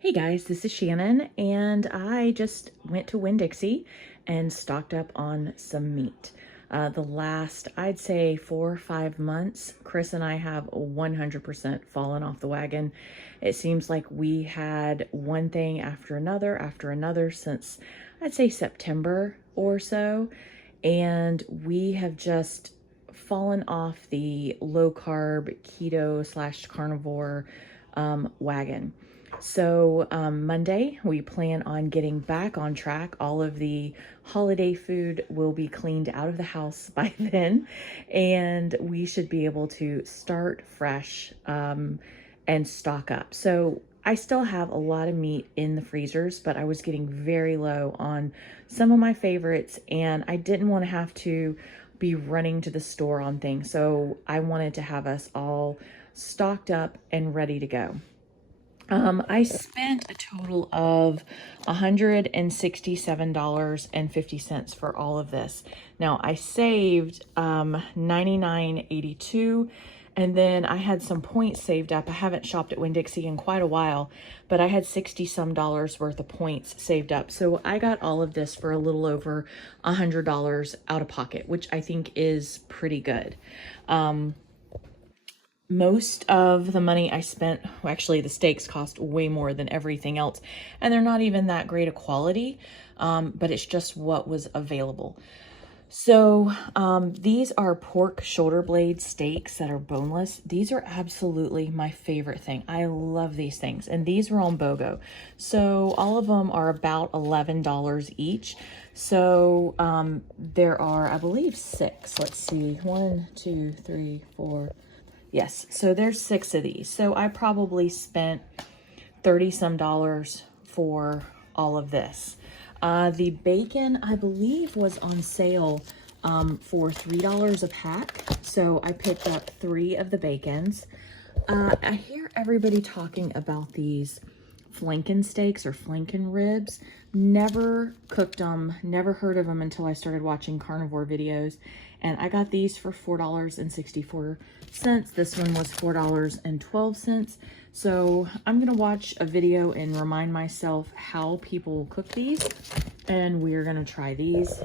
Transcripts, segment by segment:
Hey guys, this is Shannon, and I just went to Winn-Dixie and stocked up on some meat. The last, I'd say 4 or 5 months, Chris and I have 100% fallen off the wagon. It seems like we had one thing after another since I'd say September or so, and we have just fallen off the low carb keto slash carnivore wagon. So Monday, we plan on getting back on track. All of the holiday food will be cleaned out of the house by then, and we should be able to start fresh and stock up. So I still have a lot of meat in the freezers, but I was getting very low on some of my favorites, and I didn't want to have to be running to the store on things. So I wanted to have us all stocked up and ready to go. I spent a total of $167.50 for all of this. Now I saved $99.82, and then I had some points saved up. I haven't shopped at Winn-Dixie in quite a while, but I had 60 some dollars worth of points saved up. So I got all of this for a little over $100 out of pocket, which I think is pretty good. Most of the money I spent, well, actually the steaks cost way more than everything else, and they're not even that great a quality, but it's just what was available. So these are pork shoulder blade steaks that are boneless. These are absolutely my favorite thing. I love these things, and these were on BOGO. So all of them are about $11 each. So there are, I believe, 6. Let's see, 1, 2, 3, 4. Yes, so there's 6 of these. So I probably spent 30 some dollars for all of this. The bacon, I believe, was on sale for $3 a pack. So I picked up 3 of the bacons. I hear everybody talking about these flanken steaks or flanken ribs. Never cooked them, never heard of them until I started watching carnivore videos. And I got these for $4.64. This one was $4.12. So I'm gonna watch a video and remind myself how people cook these, and we're gonna try these.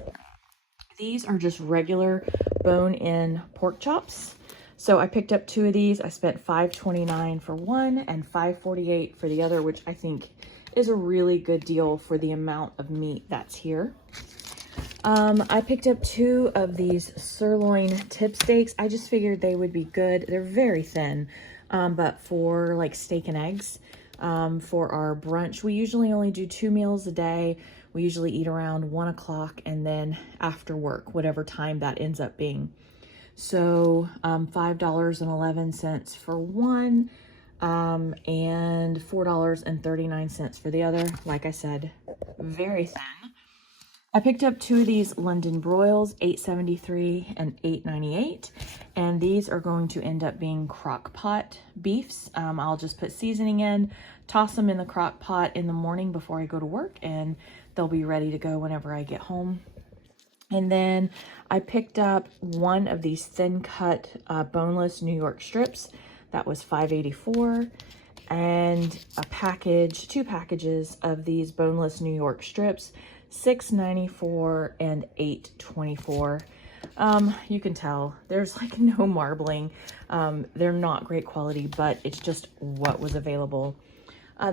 These are just regular bone-in pork chops. So I picked up 2 of these. I spent $5.29 for one and $5.48 for the other, which I think is a really good deal for the amount of meat that's here. I picked up 2 of these sirloin tip steaks. I just figured they would be good. They're very thin, but for like steak and eggs, for our brunch, we usually only do 2 meals a day. We usually eat around 1 o'clock and then after work, whatever time that ends up being. So $5.11 for one, and $4.39 for the other. Like I said, very thin. I picked up 2 of these London broils, $8.73 and $8.98, and these are going to end up being crock pot beefs. I'll just put seasoning in, toss them in the crock pot in the morning before I go to work, and they'll be ready to go whenever I get home. And then I picked up 1 of these thin cut boneless New York strips. That was $5.84, and a package, 2 packages of these boneless New York strips, $6.94 and $8.24. You can tell there's like no marbling. They're not great quality, but it's just what was available.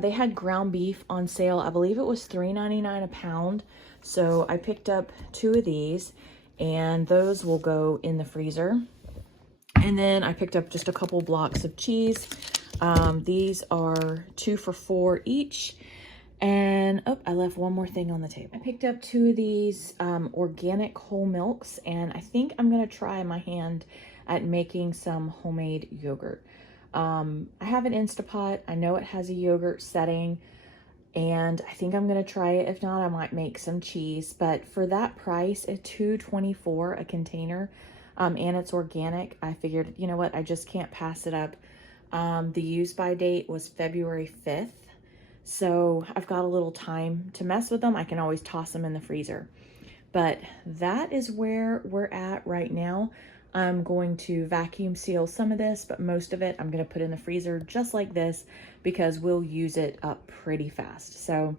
They had ground beef on sale. I believe it was $3.99 a pound. So I picked up 2 of these, and those will go in the freezer. And then I picked up just a couple blocks of cheese. These are 2 for $4 each. And oh, I left one more thing on the table. I picked up 2 of these organic whole milks, and I think I'm gonna try my hand at making some homemade yogurt. I have an Instapot. I know it has a yogurt setting, and I think I'm gonna try it. If not, I might make some cheese. But for that price, at $2.24 a container, and it's organic, I figured, you know what, I just can't pass it up. The use by date was February 5th. So I've got a little time to mess with them. I can always toss them in the freezer. But that is where we're at right now. I'm going to vacuum seal some of this, but most of it I'm going to put in the freezer just like this because we'll use it up pretty fast. So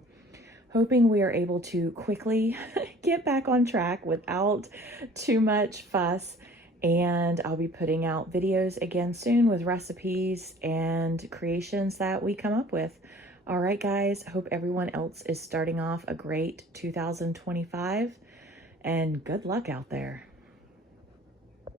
hoping we are able to quickly get back on track without too much fuss. And I'll be putting out videos again soon with recipes and creations that we come up with. All right, guys, hope everyone else is starting off a great 2025 and good luck out there.